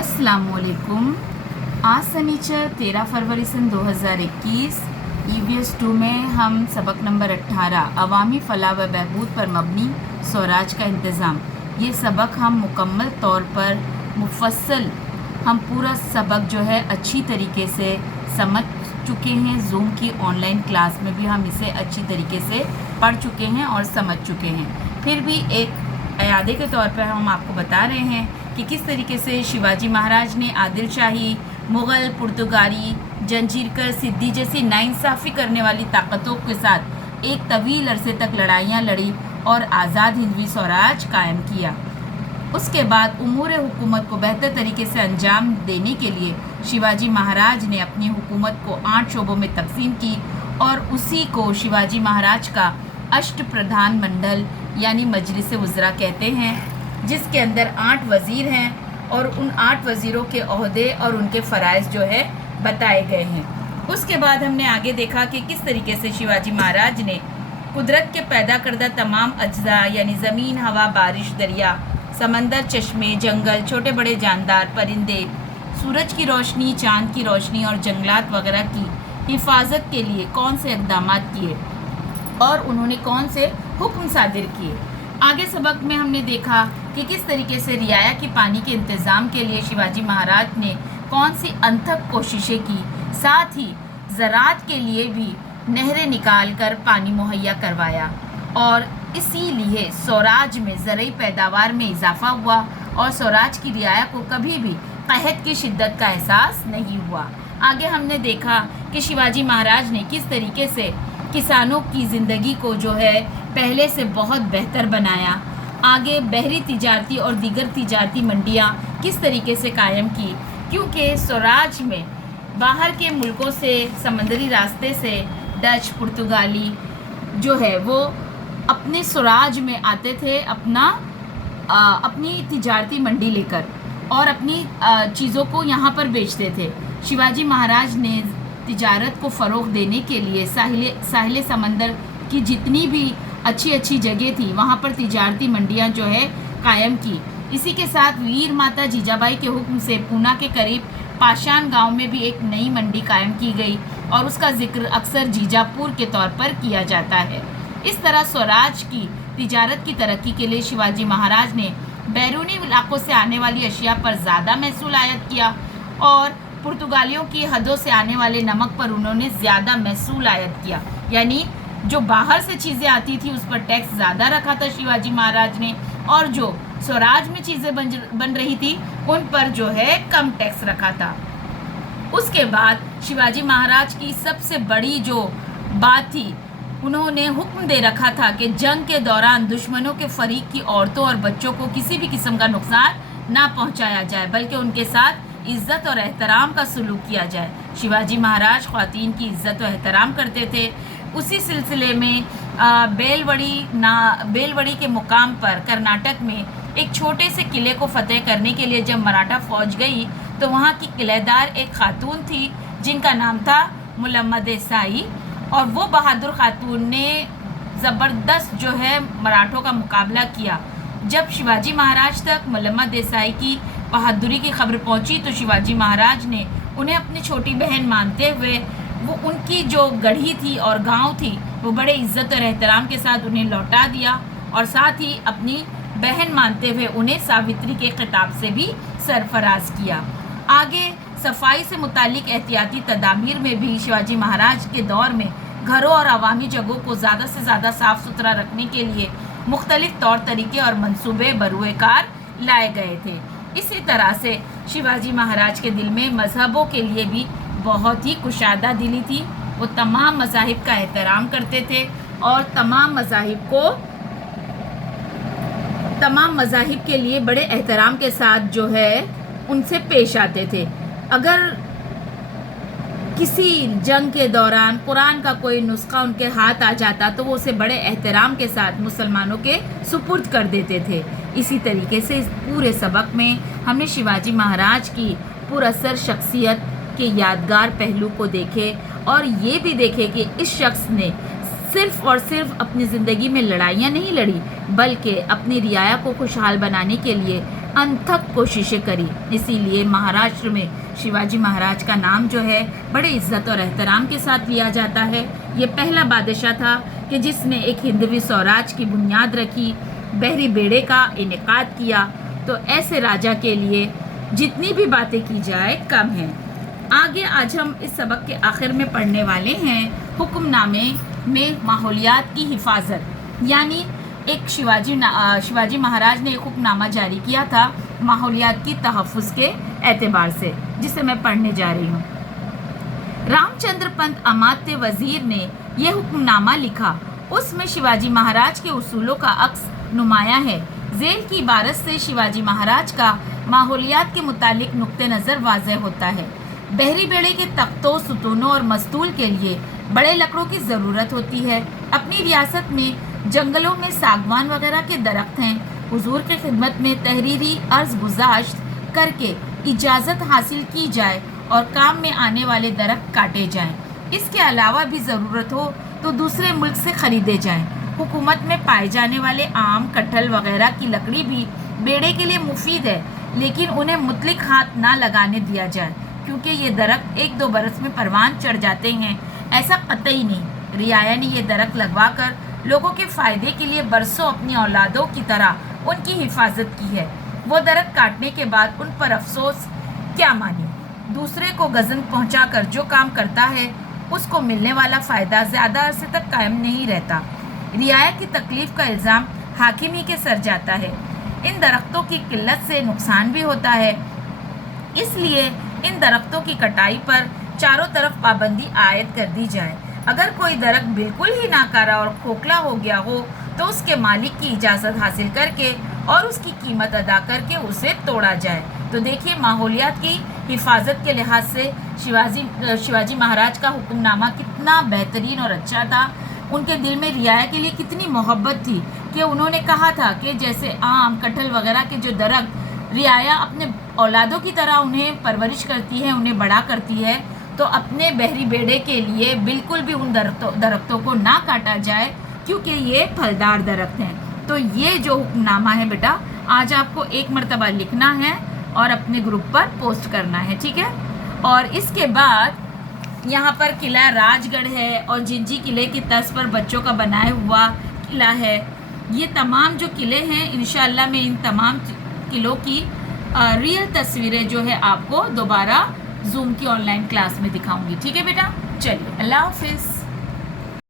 अस्सलाम वालेकुम। आज सनीचर 13 फरवरी सन 2021 EVS 2 में हम सबक नंबर 18 अवामी फलाह व बहबूद पर मबनी स्वराज का इंतज़ाम, ये सबक हम मुकम्मल तौर पर मुफस्सल हम पूरा सबक जो है अच्छी तरीके से समझ चुके हैं। जूम की ऑनलाइन क्लास में भी हम इसे अच्छी तरीके से पढ़ चुके हैं और समझ चुके हैं। फिर भी एक इयादे के तौर पर हम आपको बता रहे हैं कि किस तरीके से शिवाजी महाराज ने आदिल शाही, मुग़ल, पुर्तगाली, जंजीरकर, सिद्दी जैसी नाइंसाफ़ी करने वाली ताकतों के साथ एक तवील अरसे तक लड़ाइयाँ लड़ी और आज़ाद हिंदवी स्वराज कायम किया। उसके बाद उमूर हुकूमत को बेहतर तरीके से अंजाम देने के लिए शिवाजी महाराज ने अपनी हुकूमत को 8 शोबों में तकसीम की और उसी को शिवाजी महाराज का अष्ट प्रधान मंडल यानी मजलिस वज़रा कहते हैं, जिसके अंदर 8 वज़ीर हैं और उन 8 वज़ीरों के ओहदे और उनके फ़राइज़ जो है बताए गए हैं। उसके बाद हमने आगे देखा कि किस तरीके से शिवाजी महाराज ने कुदरत के पैदा करदा तमाम अज्जा यानी ज़मीन, हवा, बारिश, दरिया, समंदर, चश्मे, जंगल, छोटे बड़े जानदार, परिंदे, सूरज की रोशनी, चाँद की रोशनी और जंगलात वगैरह की हिफाजत के लिए कौन से इक़दाम किए और उन्होंने कौन से हुक्म सादिर किए। आगे सबक में हमने देखा कि किस तरीके से रियाया की पानी के इंतज़ाम के लिए शिवाजी महाराज ने कौन सी अनथक कोशिशें की, साथ ही ज़राअत के लिए भी नहरें निकाल कर पानी मुहैया करवाया और इसीलिए स्वराज में ज़रई पैदावार में इजाफ़ा हुआ और स्वराज की रियाया को कभी भी क़हत की शिद्दत का एहसास नहीं हुआ। आगे हमने देखा कि शिवाजी महाराज ने किस तरीके से किसानों की ज़िंदगी को जो है पहले से बहुत बेहतर बनाया। आगे बहरी तिजारती और दीगर तिजारती मंडियाँ किस तरीके से कायम की, क्योंकि स्वराज में बाहर के मुल्कों से समंदरी रास्ते से डच, पुर्तगाली जो है वो अपने स्वराज में आते थे अपनी तिजारती मंडी लेकर और अपनी चीज़ों को यहाँ पर बेचते थे। शिवाजी महाराज ने तिजारत को फ़रोग़ देने के लिए साहिल समंदर की जितनी भी अच्छी अच्छी जगह थी वहाँ पर तिजारती मंडियाँ जो है कायम की। इसी के साथ वीर माता जीजाबाई के हुक्म से पूना के करीब पाषाण गांव में भी एक नई मंडी कायम की गई और उसका जिक्र अक्सर जीजापुर के तौर पर किया जाता है। इस तरह स्वराज की तिजारत की तरक्की के लिए शिवाजी महाराज ने बैरूनी इलाकों से आने वाली अशिया पर ज़्यादा महसूल आयत किया और पुर्तगालियों की हदों से आने वाले नमक पर उन्होंने ज़्यादा महसूल आयत किया, यानी जो बाहर से चीज़ें आती थी उस पर टैक्स ज़्यादा रखा था शिवाजी महाराज ने और जो स्वराज में चीज़ें बन रही थी उन पर जो है कम टैक्स रखा था। उसके बाद शिवाजी महाराज की सबसे बड़ी जो बात थी, उन्होंने हुक्म दे रखा था कि जंग के दौरान दुश्मनों के फरीक की औरतों और बच्चों को किसी भी किस्म का नुकसान ना पहुंचाया जाए, बल्कि उनके साथ इज़्ज़त और एहतराम का सलूक किया जाए। शिवाजी महाराज ख़वातीन की इज़्ज़त और एहतराम करते थे। उसी सिलसिले में बेलवड़ी के मुकाम पर कर्नाटक में एक छोटे से किले को फ़तेह करने के लिए जब मराठा फ़ौज गई तो वहाँ की किलेदार एक खातून थी जिनका नाम था मुलम्मा देसाई और वो बहादुर खातून ने ज़बरदस्त जो है मराठों का मुकाबला किया। जब शिवाजी महाराज तक मुलम्मा देसाई की बहादुरी की खबर पहुंची तो शिवाजी महाराज ने उन्हें अपनी छोटी बहन मानते हुए वो उनकी जो गढ़ी थी और गांव थी वो बड़े इज़्ज़त और एहतराम के साथ उन्हें लौटा दिया और साथ ही अपनी बहन मानते हुए उन्हें सावित्री के खिताब से भी सरफराज किया। आगे सफाई से मुतालिक एहतियाती तदाबीर में भी शिवाजी महाराज के दौर में घरों और अवामी जगहों को ज़्यादा से ज़्यादा साफ़ सुथरा रखने के लिए मुख्तलिफ तौर तरीके और मंसूबे बरूए कार लाए गए थे। इसी तरह से शिवाजी महाराज के दिल में मज़हबों के लिए भी बहुत ही कुशादा दिली थी। वो तमाम मज़ाहिब का एहतराम करते थे और तमाम मज़ाहिब के लिए बड़े एहतराम के साथ जो है उनसे पेश आते थे। अगर किसी जंग के दौरान कुरान का कोई नुस्खा उनके हाथ आ जाता तो वो उसे बड़े एहतराम के साथ मुसलमानों के सुपुर्द कर देते थे। इसी तरीके से इस पूरे सबक में हमने शिवाजी महाराज की पुरअसर शख्सियत के यादगार पहलू को देखे और ये भी देखे कि इस शख्स ने सिर्फ़ और सिर्फ अपनी ज़िंदगी में लड़ाइयाँ नहीं लड़ी बल्कि अपनी रियाया को खुशहाल बनाने के लिए अनथक कोशिशें करी। इसीलिए महाराष्ट्र में शिवाजी महाराज का नाम जो है बड़े इज्जत और एहतराम के साथ लिया जाता है। ये पहला बादशाह था कि जिसने एक हिंदवी स्वराज की बुनियाद रखी, बहरी बेड़े का इनेकाद किया। तो ऐसे राजा के लिए जितनी भी बातें की जाए कम है। आगे आज हम इस सबक के आखिर में पढ़ने वाले हैं हुक्मनामे में माहौलियात की हिफाजत, यानी एक शिवाजी महाराज ने एक हुक्मनामा जारी किया था माहौलियात की तहफ़्फ़ुज़ के एतबार से, जिसे मैं पढ़ने जा रही हूँ। रामचंद्र पंत अमात्य वज़ीर ने यह हुक्मनामा लिखा। उसमें शिवाजी महाराज के उसूलों का अक्स नुमाया है। ज़ेल की इबारत से शिवाजी महाराज का माहौलियात के मुतालिक नुक्ते नज़र वाज़ेह होता है। बहरी बेड़े के तख्तों, सुतूनों और मस्तूल के लिए बड़े लकड़ों की ज़रूरत होती है। अपनी रियासत में जंगलों में सागवान वगैरह के दरख्त हैं। हुजूर की खिदमत में तहरीरी अर्ज़ गुज़ाश्त करके इजाज़त हासिल की जाए और काम में आने वाले दरख्त काटे जाएं। इसके अलावा भी ज़रूरत हो तो दूसरे मुल्क से ख़रीदे जाएं। हुकूमत में पाए जाने वाले आम, कटहल वगैरह की लकड़ी भी बेड़े के लिए मुफीद है, लेकिन उन्हें मुतलिक हाथ ना लगाने दिया जाए, क्योंकि ये दरख्त 1-2 बरस में परवान चढ़ जाते हैं। ऐसा कतई नहीं। रियाया ने ये दरख्त लगवा कर लोगों के फ़ायदे के लिए बरसों अपनी औलादों की तरह उनकी हिफाजत की है। वो दरख्त काटने के बाद उन पर अफसोस क्या माने। दूसरे को गज़न पहुंचाकर जो काम करता है उसको मिलने वाला फ़ायदा ज़्यादा अरसे तक कायम नहीं रहता। रियाया की तकलीफ़ का इल्ज़ाम हाकिम ही के सर जाता है। इन दरख्तों की किल्लत से नुकसान भी होता है, इसलिए इन दरख्तों की कटाई पर चारों तरफ पाबंदी आयद कर दी जाए। अगर कोई दरख्त बिल्कुल ही नाकारा और खोखला हो गया हो तो उसके मालिक की इजाज़त हासिल करके और उसकी कीमत अदा करके उसे तोड़ा जाए। तो देखिए, माहौलियात की हिफाजत के लिहाज से शिवाजी महाराज का हुक्मनामा कितना बेहतरीन और अच्छा था। उनके दिल में रियाया के लिए कितनी मोहब्बत थी कि उन्होंने कहा था कि जैसे आम, कटहल वगैरह के जो दरख्त रियाया अपने औलादों की तरह उन्हें परवरिश करती है, उन्हें बड़ा करती है, तो अपने बहरी बेड़े के लिए बिल्कुल भी उन दरख्तों को ना काटा जाए, क्योंकि ये फलदार दरख्त हैं। तो ये जो हुक्मनामा है बेटा, आज आपको एक मरतबा लिखना है और अपने ग्रुप पर पोस्ट करना है, ठीक है। और इसके बाद यहाँ पर किला राजगढ़ है और जिंजी किले की तर्ज पर बच्चों का बनाया हुआ किला है। ये तमाम जो किले हैं, इंशाअल्लाह मैं इन तमाम किलों की रियल तस्वीरें जो है आपको दोबारा जूम की ऑनलाइन क्लास में दिखाऊंगी, ठीक है बेटा। चलिए, अल्लाह हाफिज़।